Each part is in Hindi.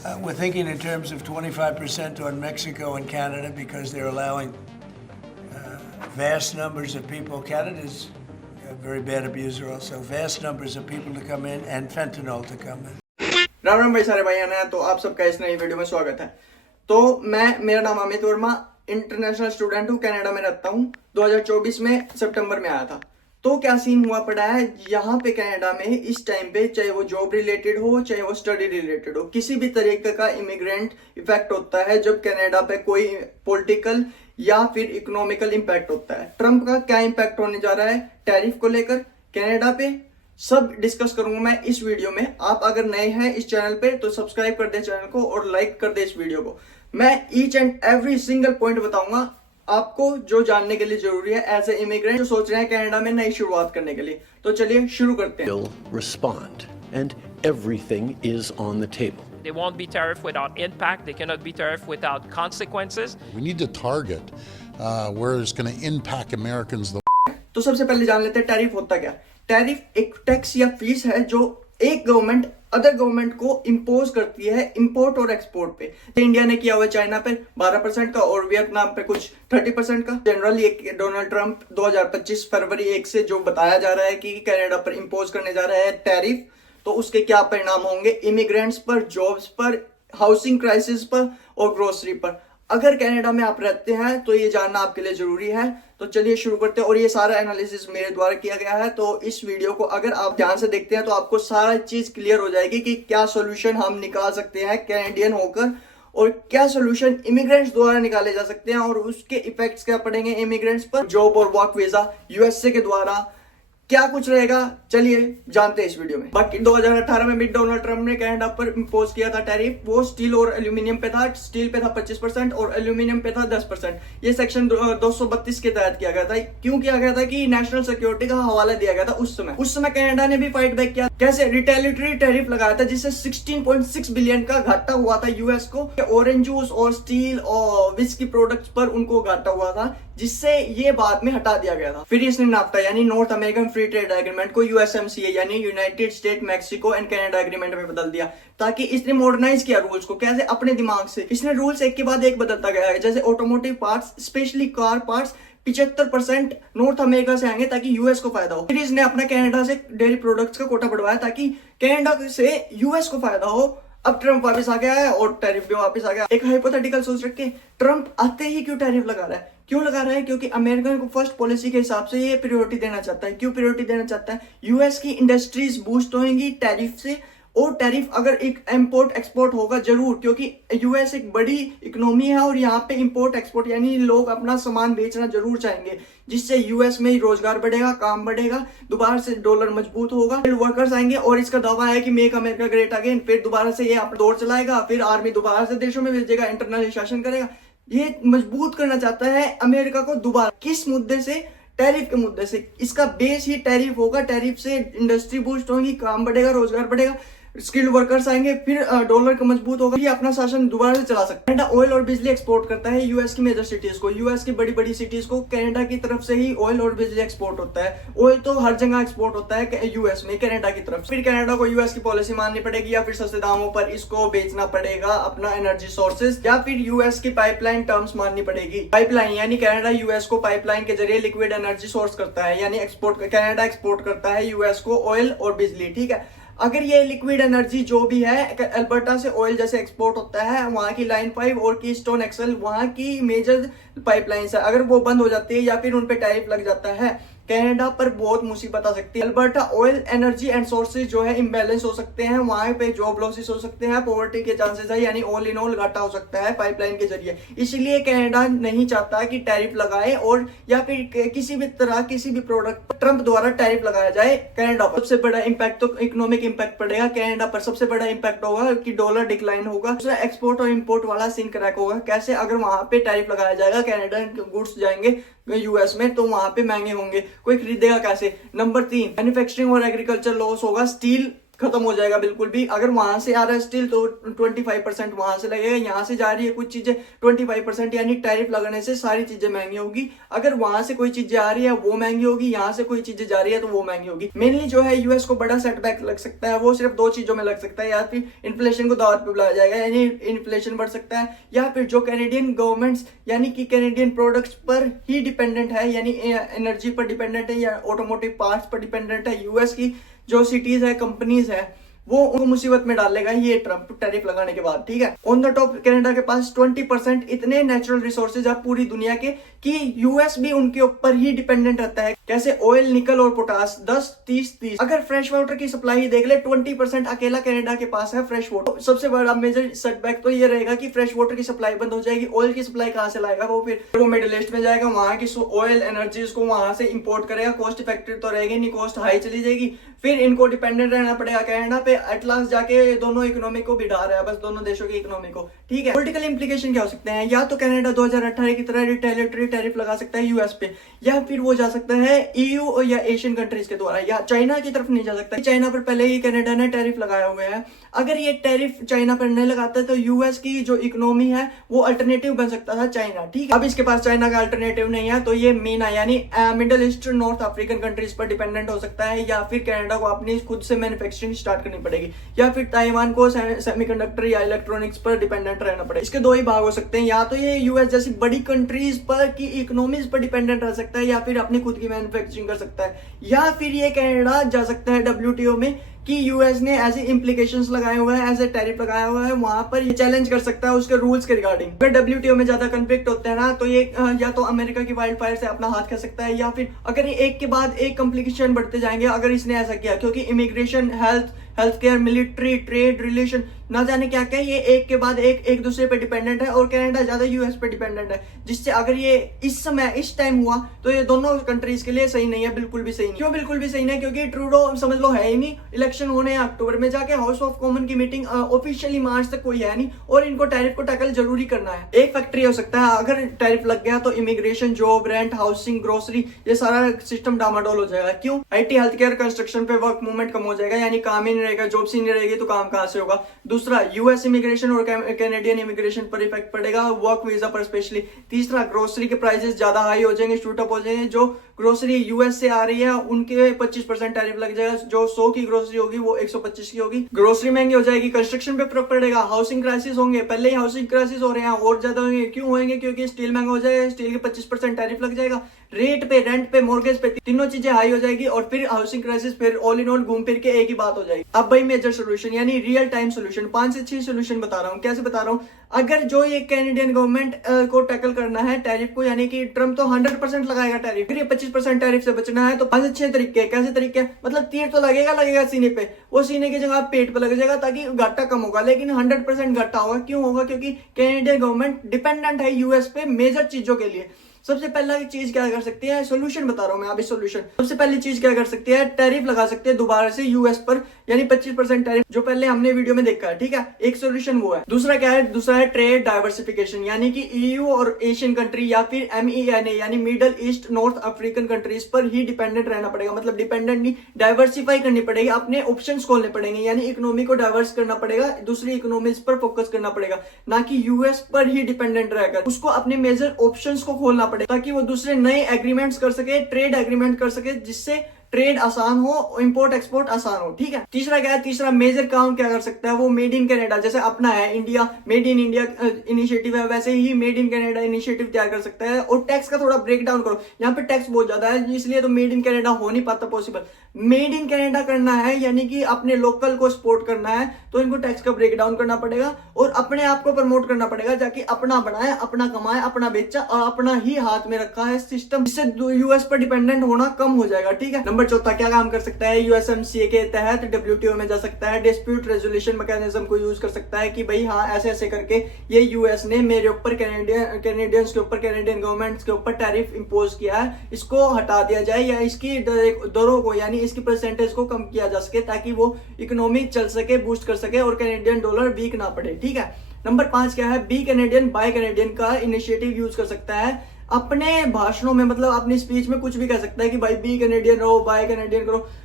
We're thinking in terms of 25% on Mexico and Canada because they're allowing vast numbers of people. Canada's a very bad abuser also. Vast numbers of people to come in and fentanyl to come in. Ram Ram भाई सारे भाई आना। तो आप सबका इस नई वीडियो में स्वागत है। तो मेरा नाम अमित वर्मा, इंटरनेशनल स्टूडेंट हूँ, कनाडा में रहता हूँ। 2024 में सितंबर में आया था। तो क्या सीन हुआ पड़ा है यहाँ पे कनाडा में इस टाइम पे, चाहे वो जॉब रिलेटेड हो चाहे वो स्टडी रिलेटेड हो, किसी भी तरीके का इमिग्रेंट इफेक्ट होता है जब कनाडा पे कोई पॉलिटिकल या फिर इकोनॉमिकल इम्पैक्ट होता है। ट्रंप का क्या इम्पैक्ट होने जा रहा है टैरिफ को लेकर कनाडा पे, सब डिस्कस करूंगा मैं इस वीडियो में। आप अगर नए हैं इस चैनल पे तो सब्सक्राइब कर दे चैनल को और लाइक कर दे इस वीडियो को। मैं each and every single point बताऊंगा आपको जो जानने के लिए जरूरी है एज ए इमिग्रेंट जो सोच रहे हैं कनाडा में नई शुरुआत करने के लिए। तो चलिए शुरू करते हैं। Respond, and everything is on the table. They won't be tariff without impact. They cannot be tariff without consequences. We need to target where it's going to impact Americans. तो सबसे पहले जान लेते हैं टैरिफ होता क्या। टैरिफ एक टैक्स या फीस है जो एक गवर्नमेंट अदर गवर्नमेंट को इंपोज करती है इंपोर्ट और एक्सपोर्ट पे। इंडिया ने किया हुआ चाइना पे 12% का और वियतनाम पे कुछ 30% का। जनरली डोनाल्ड ट्रंप 2025 फरवरी 1 से जो बताया जा रहा है कि कनाडा पर इंपोज करने जा रहा है टैरिफ, तो उसके क्या परिणाम होंगे इमिग्रेंट्स पर, जॉब्स पर, हाउसिंग क्राइसिस पर और ग्रोसरी पर। अगर कनाडा में आप रहते हैं तो ये जानना आपके लिए जरूरी है। तो चलिए शुरू करते हैं। और ये सारा एनालिसिस मेरे द्वारा किया गया है, तो इस वीडियो को अगर आप ध्यान से देखते हैं तो आपको सारा चीज क्लियर हो जाएगी कि क्या सोल्यूशन हम निकाल सकते हैं कैनेडियन होकर और क्या सोल्यूशन इमिग्रेंट्स द्वारा निकाले जा सकते हैं और उसके इफेक्ट्स क्या पड़ेंगे इमिग्रेंट्स पर, जॉब और वर्क वीजा यूएसए के द्वारा क्या कुछ रहेगा। चलिए जानते हैं इस वीडियो में। बाकी 2018 में भी डोनाल्ड ट्रंप ने कनाडा पर इंपोज किया था टैरिफ। वो स्टील और एल्यूमिनियम पे था। स्टील पे था 25% और एल्यूमिनियम पे था 10%। ये सेक्शन 232 के तहत किया गया था। क्यों किया गया था कि नेशनल सिक्योरिटी का हवाला दिया गया था उस समय कनाडा ने भी फाइट बैक किया। कैसे रिटेलिटरी टैरिफ लगाया था जिससे 16.6 बिलियन का घाटा हुआ था यूएस को। ऑरेंज जूस और स्टील और विस्की प्रोडक्ट्स पर उनको घाटा हुआ था, जिससे ये बाद में हटा दिया गया था। फिर इसने नाफ्टा यानी north American free trade agreement को यूएसएमसीए यानी United state Mexico and Canada agreement में बदल दिया, ताकि इसने मॉडर्नाइज किया रूल्स को। कैसे? अपने दिमाग से इसने रूल्स एक के बाद एक बदलता गया है। जैसे automotive parts specially car parts 75% north America से आएंगे ताकि यूएस को फायदा हो। फिर इसने अपना कनाडा से डेयरी प्रोडक्ट्स का कोटा बढ़वाया ताकि कनाडा से यूएस को फायदा हो। अब ट्रंप वापस आ गया है और टैरिफ भी वापस आ गया। एक हाइपोथेटिकल सोच रख के ट्रंप आते ही क्यों टैरिफ लगा रहा है? क्यों लगा रहा है? क्योंकि अमेरिका को फर्स्ट पॉलिसी के हिसाब से ये प्रायोरिटी देना चाहता है। क्यों प्रायोरिटी देना चाहता है? यूएस की इंडस्ट्रीज बूस्ट होंगी टैरिफ से, और टैरिफ अगर एक इंपोर्ट एक्सपोर्ट होगा जरूर, क्योंकि यूएस एक बड़ी इकोनॉमी है और यहाँ पे इंपोर्ट एक्सपोर्ट यानी लोग अपना सामान बेचना जरूर चाहेंगे, जिससे यूएस में ही रोजगार बढ़ेगा, काम बढ़ेगा, दोबारा से डॉलर मजबूत होगा, फिर वर्कर्स आएंगे। और इसका दावा है कि मेक अमेरिका ग्रेट अगेन। फिर दोबारा से ये अपना दौर चलाएगा, फिर आर्मी दोबारा से देशों में भेजेगा, इंटरनल शासन करेगा। ये मजबूत करना चाहता है अमेरिका को दोबारा। किस मुद्दे से? टैरिफ के मुद्दे से। इसका बेस ही टैरिफ होगा। टैरिफ से इंडस्ट्री बूस्ट होगी, काम बढ़ेगा, रोजगार बढ़ेगा, स्किल्ड वर्कर्स आएंगे, फिर डॉलर का मजबूत होगा, ये अपना शासन दोबारा से चला सकता है। कनाडा ऑयल और बिजली एक्सपोर्ट करता है यूएस की मेजर सिटीज को। यूएस की बड़ी बड़ी सिटीज को कनाडा की तरफ से ही ऑयल और बिजली एक्सपोर्ट होता है। ऑयल तो हर जगह एक्सपोर्ट होता है यूएस में, कनाडा की तरफ। फिर कनाडा को यूएस की पॉलिसी माननी पड़ेगी या फिर सस्ते दामों पर इसको बेचना पड़ेगा अपना एनर्जी सोर्सेज, या फिर यूएस की पाइपलाइन टर्म्स माननी पड़ेगी। पाइपलाइन यानी कनाडा यूएस को पाइपलाइन के जरिए लिक्विड एनर्जी सोर्स करता है, यानी एक्सपोर्ट कनाडा एक्सपोर्ट करता है यूएस को ऑयल और बिजली। ठीक है, अगर ये लिक्विड एनर्जी जो भी है अल्बर्टा से ऑयल जैसे एक्सपोर्ट होता है, वहां की लाइन 5 और कीस्टोन एक्सल वहां की मेजर पाइपलाइंस है, अगर वो बंद हो जाती है या फिर उन पे टैरिफ लग जाता है, कनाडा पर बहुत मुसीबत आ सकती है। Alberta oil energy and sources जो है इम्बैलेंस हो सकते हैं, वहां पे जॉब लॉसेस हो सकते हैं, पॉवर्टी के चांसेस है, यानी ऑल इन ऑल घाटा हो सकता है पाइपलाइन के जरिए। इसलिए कनाडा नहीं चाहता कि टैरिफ लगाए और या फिर किसी भी तरह किसी भी प्रोडक्ट पर ट्रंप द्वारा टैरिफ लगाया जाए कनाडा पर। सबसे बड़ा इम्पैक्ट तो इकोनॉमिक इम्पैक्ट पड़ेगा कनाडा पर। सबसे बड़ा इम्पैक्ट होगा कि डॉलर डिक्लाइन होगा, एक्सपोर्ट और इम्पोर्ट वाला सीन क्रैक होगा। कैसे? अगर वहां पे टैरिफ लगाया जाएगा, कनाडा गुड्स जाएंगे यूएस में तो वहां पे महंगे होंगे, कोई खरीदेगा कैसे? नंबर 3 मैन्युफैक्चरिंग और एग्रीकल्चर लॉस होगा। स्टील खत्म हो जाएगा बिल्कुल भी। अगर वहां से आ रहा है स्टील तो 25% वहां से लगेगा, यहाँ से जा रही है कुछ चीजें 25%, यानी टैरिफ लगाने से सारी चीजें महंगी होगी। अगर वहां से कोई चीजें आ रही है वो महंगी होगी, यहाँ से कोई चीजें जा रही है तो वो महंगी होगी। मेनली जो है यूएस को बड़ा सेटबैक लग सकता है, वो सिर्फ दो चीजों में लग सकता है, या फिर इन्फ्लेशन को दांव पे बुलाया जाएगा यानी इन्फ्लेशन बढ़ सकता है, या फिर जो कैनेडियन गवर्नमेंट्स यानी कि कैनेडियन प्रोडक्ट्स पर ही डिपेंडेंट है, यानी एनर्जी पर डिपेंडेंट है या ऑटोमोटिव पार्ट्स पर डिपेंडेंट है, यूएस की जो सिटीज है, कंपनीज है, वो उनको मुसीबत में डालेगा ये ट्रम्प टैरिफ लगाने के बाद। ठीक है, ऑन द टॉप कनाडा के पास 20% इतने नेचुरल रिसोर्सेज है पूरी दुनिया के कि यूएस भी उनके ऊपर ही डिपेंडेंट रहता है। कैसे? ऑयल, निकल और पोटास 10-30-30। अगर फ्रेश वाटर की सप्लाई देख ले 20% अकेला कनाडा के पास है फ्रेश वाटर। सबसे बड़ा मेजर सेटबैक तो ये रहेगा कि फ्रेश वाटर की सप्लाई बंद हो जाएगी। ऑयल की सप्लाई कहां से लाएगा वो? फिर वो मिडिल ईस्ट में जाएगा, वहां की ऑयल एनर्जीज को वहां से इंपोर्ट करेगा। कॉस्ट इफेक्टिव तो रहेगी नहीं, कॉस्ट हाई चली जाएगी। फिर इनको डिपेंडेंट रहना पड़ेगा कनाडा पे। एट लास्ट जाके दोनों इकोनॉमी को बिठा रहा है, बस दोनों देशों की इकोनॉमी को। ठीक है, पॉलिटिकल इंप्लीकेशन क्या हो सकते हैं? या तो कनाडा 2018 की तरह रिटेलिटरी टैरिफ लगा सकता है यूएस पे, या फिर वो जा सकता है ईयू या एशियन कंट्रीज के द्वारा, या चाइना की तरफ नहीं जा सकता। चाइना पर पहले ही कनाडा ने टैरिफ लगाया हुआ है। अगर ये टैरिफ चाइना पर नहीं लगाता तो यूएस की जो इकोनॉमी है वो अल्टरनेटिव बन सकता था चाइना। ठीक है, अब इसके पास चाइना का अल्टरनेटिव नहीं है तो ये मीना यानी middle east north African countries पर डिपेंडेंट हो सकता है, या फिर कनाडा को अपनी खुद से मैन्युफैक्चरिंग स्टार्ट करनी पड़ेगी, या फिर ताइवान को सेमीकंडक्टर या इलेक्ट्रॉनिक्स पर डिपेंडेंट रहना पड़ेगा। इसके दो ही भाग हो सकते हैं, या तो ये यूएस जैसी बड़ी कंट्रीज पर की इकोनॉमीज पर डिपेंडेंट रह सकता है, या फिर अपनी खुद की मैन्युफैक्चरिंग कर सकता है, या फिर ये कनाडा जा सकता है WTO में कि यूएस ने ऐसे इम्प्लीकेशंस लगाए हुए हैं, ऐसे टैरिफ लगाया हुआ है, वहां पर ये चैलेंज कर सकता है उसके रूल्स के रिगार्डिंग। अगर WTO में ज्यादा कन्फ्लिक्ट होते हैं ना तो ये या तो अमेरिका की वाइल्ड फायर से अपना हाथ खा सकता है, या फिर अगर ये एक के बाद एक कॉम्प्लिकेशन बढ़ते जाएंगे अगर इसने ऐसा किया, क्योंकि immigration, health care, military, trade relation, ना जाने क्या क्या, ये एक के बाद एक दूसरे पे डिपेंडेंट है, और कनाडा ज्यादा यूएस पे डिपेंडेंट है, जिससे अगर ये इस समय इस टाइम हुआ तो ये दोनों कंट्रीज के लिए सही नहीं है, बिल्कुल भी सही नहीं। क्यों बिल्कुल भी सही नहीं? क्योंकि ट्रूडो समझ लो है ही नहीं, इलेक्शन होने हैं अक्टूबर में, जाके हाउस ऑफ कॉमन की मीटिंग ऑफिशियली मार्च तक कोई है नहीं, और इनको टैरिफ को टैकल जरूरी करना है। एक फैक्ट्री हो सकता है, अगर टैरिफ लग गया तो immigration, job, rent, housing, grocery, ये सारा सिस्टम डामाडोल हो जाएगा। क्यों? IT, हेल्थ केयर, कंस्ट्रक्शन पे वर्क मूवमेंट कम हो जाएगा, यानी काम ही नहीं रहेगा, जॉब ही नहीं रहेगी तो काम कहां से होगा। दूसरा, यूएस इमिग्रेशन और कैनेडियन इमिग्रेशन पर इफेक्ट पड़ेगा, वर्क वीजा पर स्पेशली। तीसरा, ग्रोसरी के प्राइसेस ज्यादा हाई हो जाएंगे, शूट अप हो जाएंगे। जो ग्रोसरी यूएस से आ रही है उनके 25% टैरिफ लग जाएगा, जो 100 की ग्रोसरी होगी वो 125 की होगी, ग्रोसरी महंगी हो जाएगी। कंस्ट्रक्शन पे फर्क पड़ेगा, हाउसिंग क्राइसिस होंगे, पहले ही हाउसिंग क्राइसिस हो रहे हैं और ज्यादा होंगे। क्यों होंगे? क्योंकि स्टील महंगा हो जाएगा, स्टील के 25% टैरिफ लग जाएगा, रेट पे, रेंट पे, मॉर्गेज पे, तीनों चीजें हाई हो जाएगी, और फिर हाउसिंग क्राइसिस, फिर ऑल इन ऑल घूम फिर के एक ही बात हो जाएगी। अब भाई मेजर सोल्यूशन यानी रियल टाइम सोल्यूशन, 5 से 6 सोल्यूशन बता रहा हूँ। कैसे बता रहा हूँ? अगर जो ये कैनेडियन गवर्नमेंट को टैकल करना है टैरिफ को, यानी कि ट्रम्प तो 100% लगाएगा टैरिफ, फिर ये 25% टैरिफ से बचना है तो 5 से 6 तरीके। कैसे तरीके? मतलब तीर तो लगेगा सीने पे, वो सीने की जगह पेट पे लग जाएगा ताकि घाटा कम होगा, लेकिन 100% घाटा होगा। क्यों होगा? क्योंकि कैनेडियन गवर्नमेंट डिपेंडेंट है यूएस पे मेजर चीजों के लिए। सबसे पहला चीज क्या कर सकती है? सोल्यूशन बता रहा हूं मैं अभी सोल्यूशन। सबसे पहली चीज क्या कर सकती है? टैरिफ लगा सकते हैं दोबारा से यूएस पर, यानी 25% टैरिफ, जो पहले हमने वीडियो में देखा है। ठीक है, एक सोल्यूशन वो है। दूसरा क्या है? दूसरा है ट्रेड डाइवर्सिफिकेशन, यानी कि ईयू और एशियन कंट्री या फिर MENA यानी middle east north African countries पर ही डिपेंडेंट रहना पड़ेगा। मतलब डिपेंडेंट नहीं, डाइवर्सिफाई करनी पड़ेगी, अपने ऑप्शंस खोलने पड़ेंगे, यानी इकोनॉमी को डाइवर्स करना पड़ेगा, दूसरी इकोनॉमीज पर फोकस करना पड़ेगा, ना कि यूएस पर ही डिपेंडेंट रहकर। उसको अपने मेजर ऑप्शंस को खोलना पड़ेगा ताकि वो दूसरे नए एग्रीमेंट्स कर सके, ट्रेड एग्रीमेंट कर सके, जिससे ट्रेड आसान हो, इंपोर्ट एक्सपोर्ट आसान हो। ठीक है, तीसरा क्या है? तीसरा मेजर काम क्या कर सकता है? वो मेड इन कनाडा, जैसे अपना है India made in India initiative है, वैसे he made in Canada initiative तैयार कर सकता है। और टैक्स का थोड़ा ब्रेक डाउन करो, यहाँ पे टैक्स बहुत ज्यादा है इसलिए तो मेड इन कनाडा हो नहीं पाता पॉसिबल। मेड इन कनाडा करना है यानी कि अपने लोकल को सपोर्ट करना है तो इनको टैक्स का ब्रेक डाउन करना पड़ेगा और अपने आप को प्रमोट करना पड़ेगा, जाके अपना बनाए, अपना कमाए, अपना बेचा और अपना ही हाथ में रखा है सिस्टम, जिससे यूएस पर डिपेंडेंट होना कम हो जाएगा। ठीक है, नंबर चौथा क्या काम कर सकता है? USMCA के तहत WTO में जा सकता है, डिस्प्यूट रेजोल्यूशन मैकेनिज्म को यूज कर सकता है कि भाई हाँ ऐसे ऐसे करके ये यूएस ने मेरे ऊपर कैनेडियंस के ऊपर, कैनेडियन गवर्नमेंट के ऊपर टैरिफ इंपोज किया है, इसको हटा दिया जाए या इसकी दरों को यानी इसकी परसेंटेज को कम किया जा सके ताकि वो इकोनॉमी चल सके, बूस्ट कर सके और कैनेडियन डॉलर वीक ना पड़े। ठीक है, नंबर 5 क्या है? बी कैनेडियन बाय कैनेडियन का इनिशिएटिव यूज कर सकता है अपने भाषणों में, मतलब अपनी स्पीच में कुछ भी कह सकता है कि भाई बी कैनेडियन रहो, बाय कैनेडियन करो।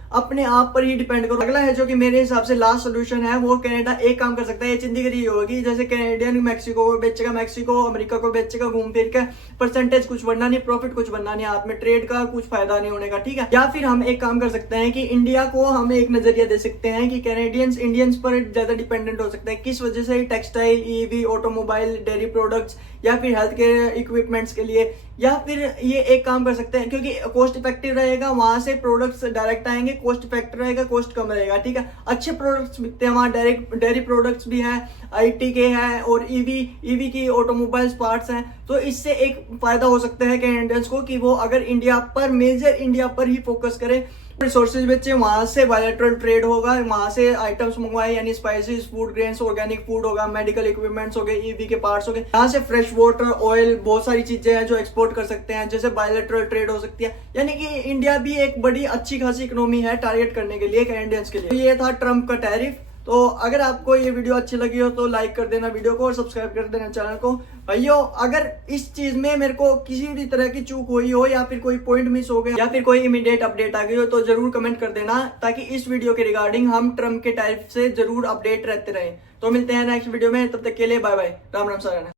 अपने आप पर ही डिपेंड करो। अगला है जो कि मेरे हिसाब से लास्ट सोल्यूशन है, वो कनाडा एक काम कर सकता है, ये चिंदीगिरी होगी, जैसे कैनेडियन मैक्सिको को बेचेगा, मैक्सिको अमेरिका को बेचेगा, घूम फिर के परसेंटेज कुछ बनना नहीं, प्रॉफिट कुछ बनना नहीं, हाथ में ट्रेड का कुछ फायदा नहीं होने का, ठीक है। या फिर हम एक काम कर सकते हैं कि इंडिया को हम एक नजरिया दे सकते हैं कि कैनेडियंस इंडियंस पर ज्यादा डिपेंडेंट हो सकते हैं, किस वजह से, textile, EV, automobile, dairy products या फिर हेल्थ केयर इक्विपमेंट्स के लिए। या फिर ये एक काम कर सकते हैं, क्योंकि कॉस्ट इफेक्टिव रहेगा, वहां से प्रोडक्ट्स डायरेक्ट आएंगे, कॉस्ट इफेक्टिव रहेगा, कॉस्ट कम रहेगा, ठीक है। अच्छे प्रोडक्ट्स बिकते हैं वहाँ, डायरेक्ट डेयरी प्रोडक्ट्स भी हैं, आईटी के हैं और ईवी की ऑटोमोबाइल्स पार्ट्स हैं। तो इससे एक फायदा हो सकता है कैनेडियंस को कि वो अगर इंडिया पर, मेजर इंडिया पर ही फोकस करें, रिसोर्सेज बेचे, वहां से बायलैटरल ट्रेड होगा, वहां से आइटम्स मंगवाए, यानी spices, food grains, organic food होगा, मेडिकल इक्विपमेंट्स हो गए, ईवी के पार्ट्स हो गए, यहाँ से फ्रेश वाटर, ऑयल, बहुत सारी चीजें हैं जो एक्सपोर्ट कर सकते हैं, जैसे बायलैटरल ट्रेड हो सकती है। यानी कि इंडिया भी एक बड़ी अच्छी खासी इकोनॉमी है टारगेट करने के लिए कैनेडियंस के लिए। तो ये था ट्रम्प का टैरिफ। तो अगर आपको ये वीडियो अच्छी लगी हो तो लाइक कर देना वीडियो को और सब्सक्राइब कर देना चैनल को। भाइयों, अगर इस चीज में मेरे को किसी भी तरह की चूक हुई हो या फिर कोई पॉइंट मिस हो गया या फिर कोई इमीडिएट अपडेट आ गई हो तो जरूर कमेंट कर देना, ताकि इस वीडियो के रिगार्डिंग हम ट्रम्प के टैरिफ से जरूर अपडेट रहते रहें। तो मिलते हैं नेक्स्ट वीडियो में, तब तक के लिए बाय बाय, राम राम सारा।